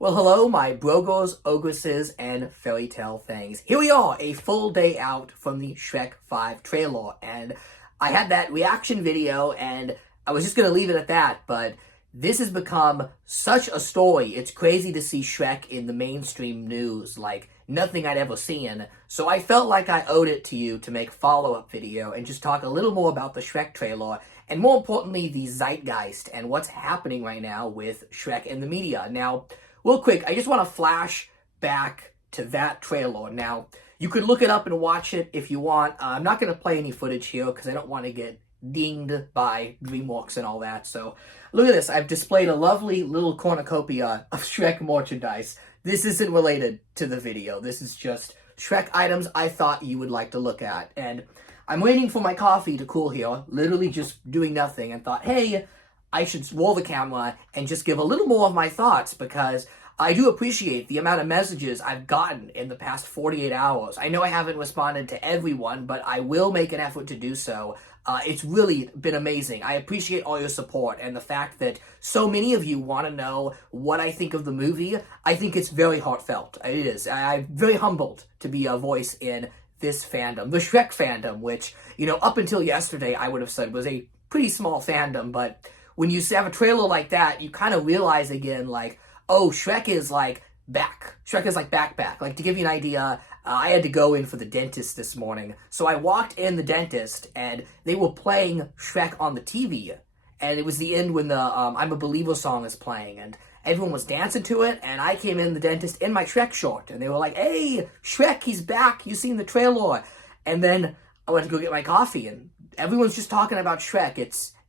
Well, hello, my brogos, ogresses, and fairy tale things. Here we are, a full day out from the Shrek 5 trailer, and I had that reaction video, and I was just gonna leave it at that, but this has become such a story. It's crazy to see Shrek in the mainstream news, like nothing I'd ever seen. So I felt like I owed it to you to make a follow-up video and just talk a little more about the Shrek trailer, and more importantly, the zeitgeist and what's happening right now with Shrek in the media. Now, real quick, I just want to flash back to that trailer. Now, you could look it up and watch it if you want. I'm not going to play any footage here because I don't want to get dinged by DreamWorks and all that. So, look at this. I've displayed a lovely little cornucopia of Shrek merchandise. This isn't related to the video. This is just Shrek items I thought you would like to look at. And I'm waiting for my coffee to cool here, literally just doing nothing, and thought, hey, I should roll the camera and just give a little more of my thoughts, because I do appreciate the amount of messages I've gotten in the past 48 hours. I know I haven't responded to everyone, but I will make an effort to do so. It's really been amazing. I appreciate all your support, and the fact that so many of you want to know what I think of the movie. I think it's very heartfelt. It is. I'm very humbled to be a voice in this fandom, the Shrek fandom, which, up until yesterday, I would have said was a pretty small fandom, but when you have a trailer like that, you kind of realize again, like, oh, Shrek is, like, back. Shrek is, like, back. Like, to give you an idea, I had to go in for the dentist this morning. So I walked in the dentist, and they were playing Shrek on the TV. And it was the end when the I'm a Believer song is playing, and everyone was dancing to it, and I came in the dentist in my Shrek short, and they were like, hey, Shrek, he's back, you seen the trailer. And then I went to go get my coffee, and everyone's just talking about Shrek.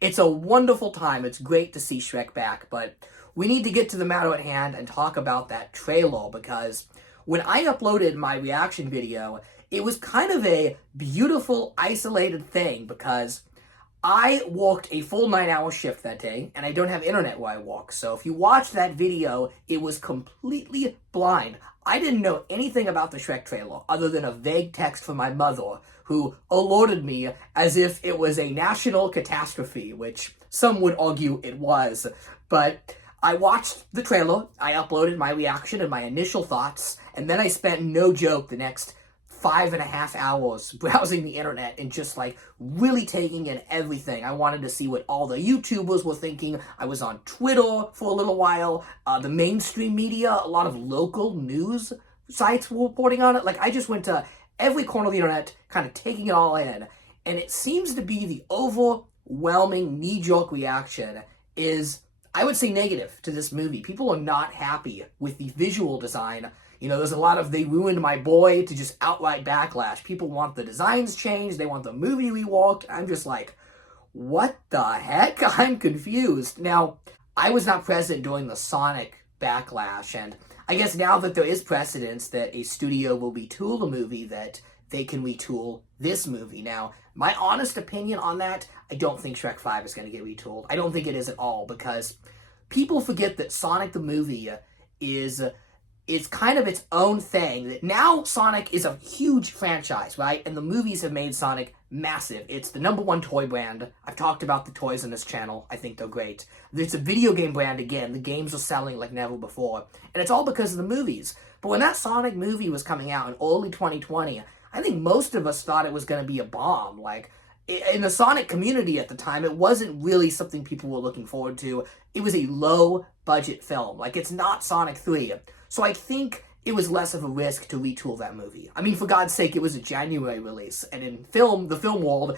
It's a wonderful time. It's great to see Shrek back, but we need to get to the matter at hand and talk about that trailer, because when I uploaded my reaction video, it was kind of a beautiful, isolated thing, because I worked a full 9-hour shift that day, and I don't have internet where I work. So if you watch that video, it was completely blind. I didn't know anything about the Shrek trailer other than a vague text from my mother, who alerted me as if it was a national catastrophe, which some would argue it was. But I watched the trailer, I uploaded my reaction and my initial thoughts, and then I spent, no joke, the next 5.5 hours browsing the internet and just really taking in everything. I wanted to see what all the YouTubers were thinking. I was on Twitter for a little while. The mainstream media, a lot of local news sites were reporting on it. I just went to every corner of the internet, kind of taking it all in. And it seems to be the overwhelming knee-jerk reaction is, I would say, negative to this movie. People are not happy with the visual design. There's a lot of "they ruined my boy" to just outright backlash. People want the designs changed. They want the movie reworked. I'm just like, what the heck? I'm confused. Now, I was not present during the Sonic backlash, and I guess now that there is precedence that a studio will retool a movie, that they can retool this movie. Now, my honest opinion on that, I don't think Shrek 5 is going to get retooled. I don't think it is at all, because people forget that Sonic the movie is kind of its own thing. That now Sonic is a huge franchise, right? And the movies have made Sonic massive. It's the #1 toy brand. I've talked about the toys on this channel. I think they're great. It's a video game brand again. The games are selling like never before. And it's all because of the movies. But when that Sonic movie was coming out in early 2020, I think most of us thought it was going to be a bomb. In the Sonic community at the time, it wasn't really something people were looking forward to. It was a low-budget film. It's not Sonic 3. So I think it was less of a risk to retool that movie. I mean, for God's sake, it was a January release. And in the film world,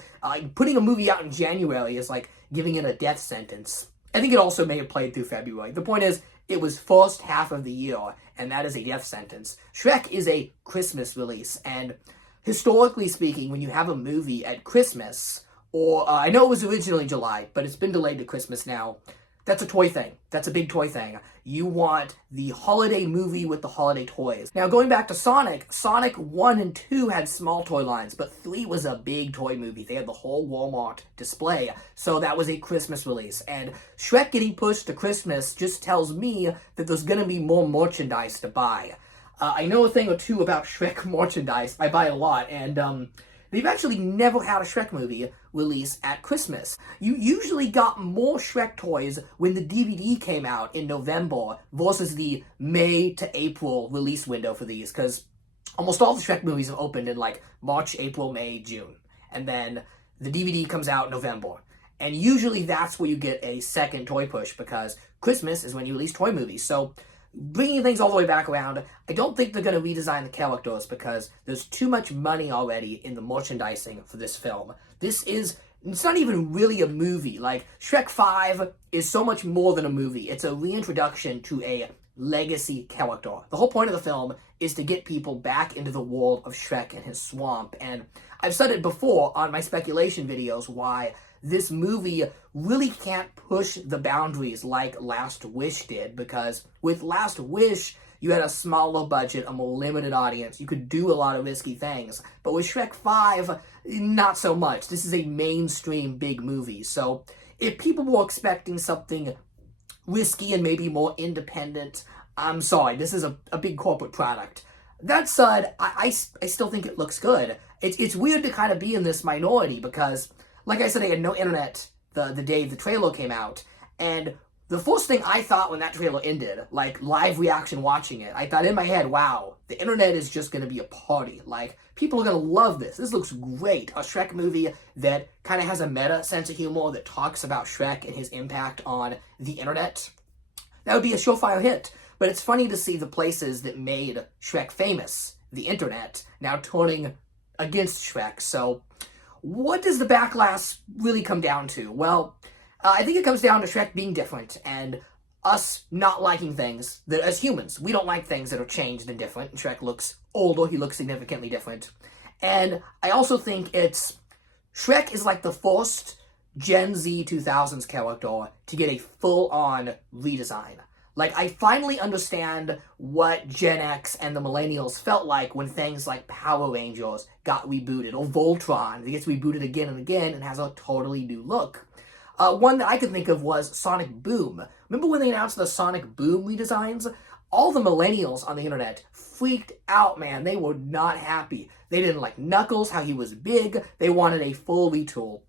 putting a movie out in January is like giving it a death sentence. I think it also may have played through February. The point is, it was first half of the year, and that is a death sentence. Shrek is a Christmas release, and historically speaking, when you have a movie at Christmas, or I know it was originally July, but it's been delayed to Christmas now, that's a toy thing. That's a big toy thing. You want the holiday movie with the holiday toys. Now, going back to Sonic, Sonic 1 and 2 had small toy lines, but 3 was a big toy movie. They had the whole Walmart display, so that was a Christmas release. And Shrek getting pushed to Christmas just tells me that there's going to be more merchandise to buy. I know a thing or two about Shrek merchandise. I buy a lot, and they've actually never had a Shrek movie release at Christmas. You usually got more Shrek toys when the DVD came out in November versus the May to April release window for these, because almost all the Shrek movies have opened in like March, April, May, June. And then the DVD comes out in November. And usually that's where you get a second toy push, because Christmas is when you release toy movies. So bringing things all the way back around, I don't think they're going to redesign the characters because there's too much money already in the merchandising for this film. It's not even really a movie. Like, Shrek 5 is so much more than a movie. It's a reintroduction to a legacy character. The whole point of the film is to get people back into the world of Shrek and his swamp. And I've said it before on my speculation videos why this movie really can't push the boundaries like Last Wish did, because with Last Wish, you had a smaller budget, a more limited audience. You could do a lot of risky things. But with Shrek 5, not so much. This is a mainstream big movie. So if people were expecting something risky and maybe more independent, I'm sorry, this is a big corporate product. That said, I still think it looks good. It's weird to kind of be in this minority because, like I said, I had no internet the day the trailer came out, and the first thing I thought when that trailer ended, like live reaction watching it, I thought in my head, wow, the internet is just going to be a party. Like, people are going to love this. This looks great. A Shrek movie that kind of has a meta sense of humor that talks about Shrek and his impact on the internet. That would be a surefire hit. But it's funny to see the places that made Shrek famous, the internet, now turning against Shrek. So what does the backlash really come down to? Well, I think it comes down to Shrek being different and us not liking things that, as humans, we don't like things that are changed and different. And Shrek looks older, he looks significantly different. And I also think Shrek is like the first Gen Z 2000s character to get a full-on redesign. Like, I finally understand what Gen X and the millennials felt like when things like Power Rangers got rebooted, or Voltron that gets rebooted again and again and has a totally new look. One that I could think of was Sonic Boom. Remember when they announced the Sonic Boom redesigns? All the millennials on the internet freaked out, man. They were not happy. They didn't like Knuckles, how he was big. They wanted a full retool.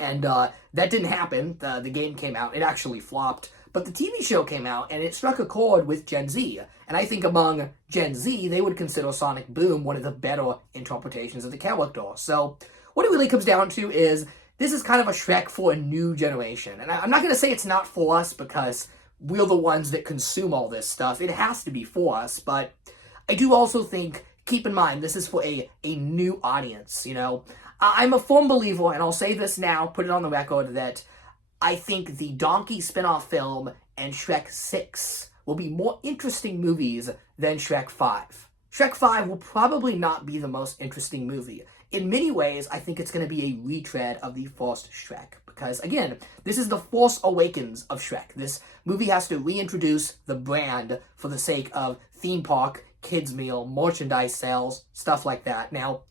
And that didn't happen. The game came out. It actually flopped. But the TV show came out, and it struck a chord with Gen Z. And I think among Gen Z, they would consider Sonic Boom one of the better interpretations of the character. So what it really comes down to is this is kind of a Shrek for a new generation. And I'm not going to say it's not for us because we're the ones that consume all this stuff. It has to be for us. But I do also think, keep in mind, this is for a new audience, you know. I'm a firm believer, and I'll say this now, put it on the record, that I think the Donkey spin-off film and Shrek 6 will be more interesting movies than Shrek 5. Shrek 5 will probably not be the most interesting movie. In many ways, I think it's going to be a retread of the first Shrek. Because, again, this is the Force Awakens of Shrek. This movie has to reintroduce the brand for the sake of theme park, kids' meal, merchandise sales, stuff like that. Now,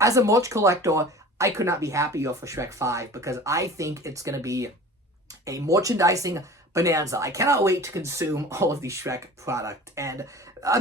as a merch collector, I could not be happier for Shrek 5 because I think it's going to be a merchandising bonanza. I cannot wait to consume all of the Shrek product. And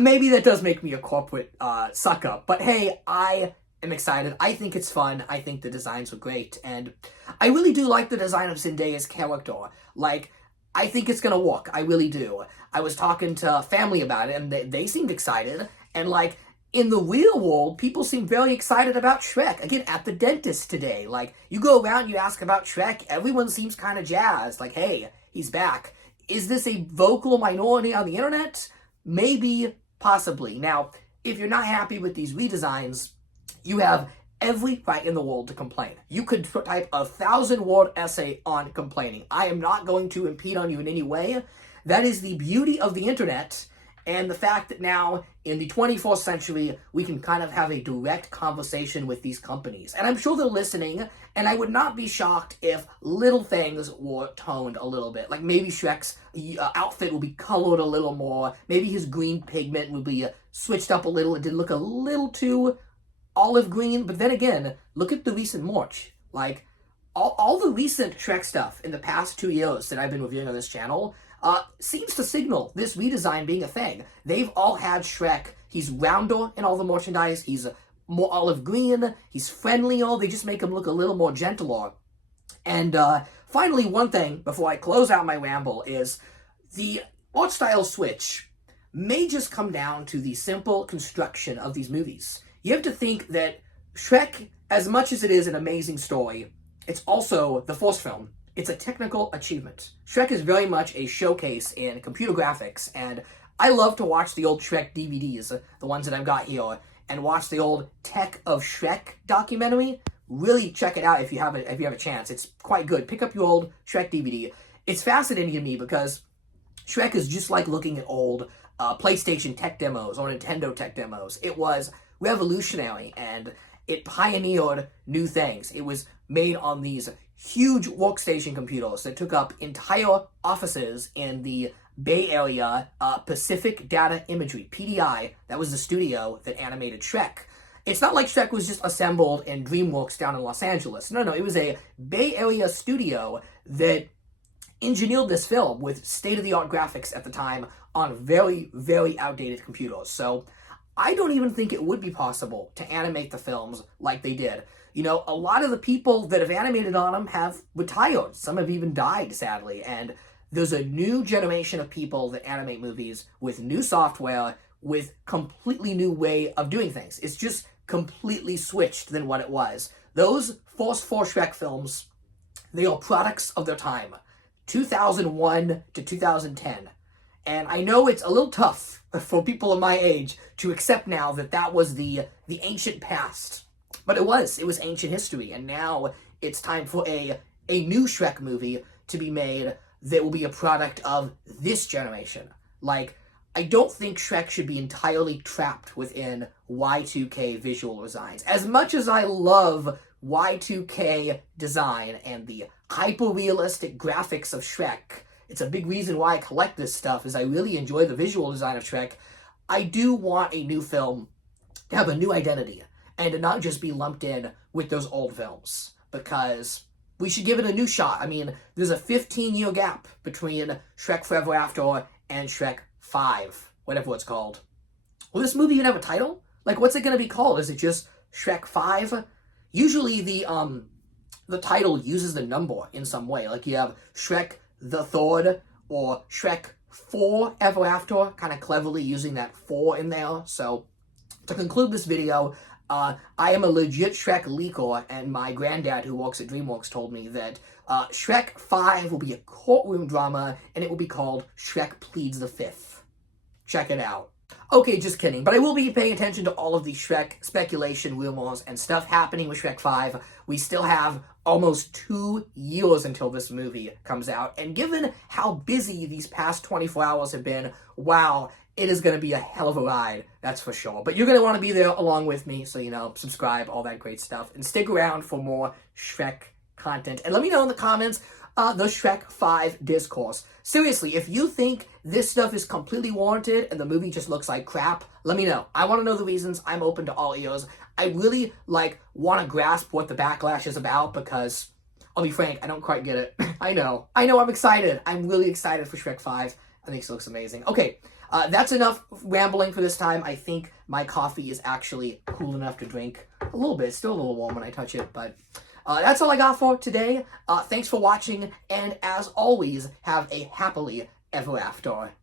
maybe that does make me a corporate suck-up. But hey, I am excited. I think it's fun. I think the designs are great. And I really do like the design of Zendaya's character. Like, I think it's going to work. I really do. I was talking to family about it, and they seemed excited. And, like, in the real world, people seem very excited about Shrek. Again, at the dentist today. Like, you go around, you ask about Shrek, everyone seems kind of jazzed. Like, hey, he's back. Is this a vocal minority on the internet? Maybe, possibly. Now, if you're not happy with these redesigns, you have every right in the world to complain. You could type a 1,000-word essay on complaining. I am not going to impede on you in any way. That is the beauty of the internet, and the fact that now, in the 21st century, we can kind of have a direct conversation with these companies. And I'm sure they're listening, and I would not be shocked if little things were toned a little bit. Like maybe Shrek's outfit will be colored a little more. Maybe his green pigment will be switched up a little. It did look a little too olive green. But then again, look at the recent merch. Like, all the recent Shrek stuff in the past 2 years that I've been reviewing on this channel seems to signal this redesign being a thing. They've all had Shrek. He's rounder in all the merchandise. He's more olive green. He's friendlier. They just make him look a little more gentler. And finally, one thing before I close out my ramble is the art style switch may just come down to the simple construction of these movies. You have to think that Shrek, as much as it is an amazing story, it's also the first film. It's a technical achievement. Shrek is very much a showcase in computer graphics, and I love to watch the old Shrek DVDs, the ones that I've got here, and watch the old Tech of Shrek documentary. Really check it out if you have a chance. It's quite good. Pick up your old Shrek DVD. It's fascinating to me because Shrek is just like looking at old PlayStation tech demos or Nintendo tech demos. It was revolutionary and it pioneered new things. It was made on these huge workstation computers that took up entire offices in the Bay Area. Pacific Data Imagery, PDI, that was the studio that animated Shrek. It's not like Shrek was just assembled in DreamWorks down in Los Angeles. No, it was a Bay Area studio that engineered this film with state-of-the-art graphics at the time on very, very outdated computers. So I don't even think it would be possible to animate the films like they did. You know, a lot of the people that have animated on them have retired. Some have even died, sadly. And there's a new generation of people that animate movies with new software, with completely new way of doing things. It's just completely switched than what it was. Those first four Shrek films, they are products of their time. 2001 to 2010. And I know it's a little tough for people of my age to accept now that that was the ancient past. But it was ancient history. And now it's time for a new Shrek movie to be made that will be a product of this generation. Like, I don't think Shrek should be entirely trapped within Y2K visual designs. As much as I love Y2K design and the hyper-realistic graphics of Shrek, it's a big reason why I collect this stuff, is I really enjoy the visual design of Shrek. I do want a new film to have a new identity and to not just be lumped in with those old films, because we should give it a new shot. I mean, there's a 15-year gap between Shrek Forever After and Shrek 5, whatever it's called. Will this movie even have a title? Like, what's it going to be called? Is it just Shrek 5? Usually the title uses the number in some way. Like, you have Shrek the Third or Shrek 4 Ever After, kind of cleverly using that 4 in there. So, to conclude this video, I am a legit Shrek leaker, and my granddad, who works at DreamWorks, told me that Shrek 5 will be a courtroom drama, and it will be called Shrek Pleads the Fifth. Check it out. Okay, just kidding, but I will be paying attention to all of the Shrek speculation, rumors, and stuff happening with Shrek 5. We still have almost 2 years until this movie comes out, and given how busy these past 24 hours have been, wow, it is going to be a hell of a ride, that's for sure. But you're going to want to be there along with me, so, you know, subscribe, all that great stuff, and stick around for more Shrek content. And let me know in the comments the Shrek 5 discourse. Seriously, if you think this stuff is completely warranted and the movie just looks like crap, let me know. I want to know the reasons. I'm open to all ears. I really, want to grasp what the backlash is about, because, I'll be frank, I don't quite get it. I know, I'm excited. I'm really excited for Shrek 5. I think it looks amazing. Okay, that's enough rambling for this time. I think my coffee is actually cool enough to drink a little bit. It's still a little warm when I touch it, but that's all I got for today. Thanks for watching, and as always, have a happily ever after.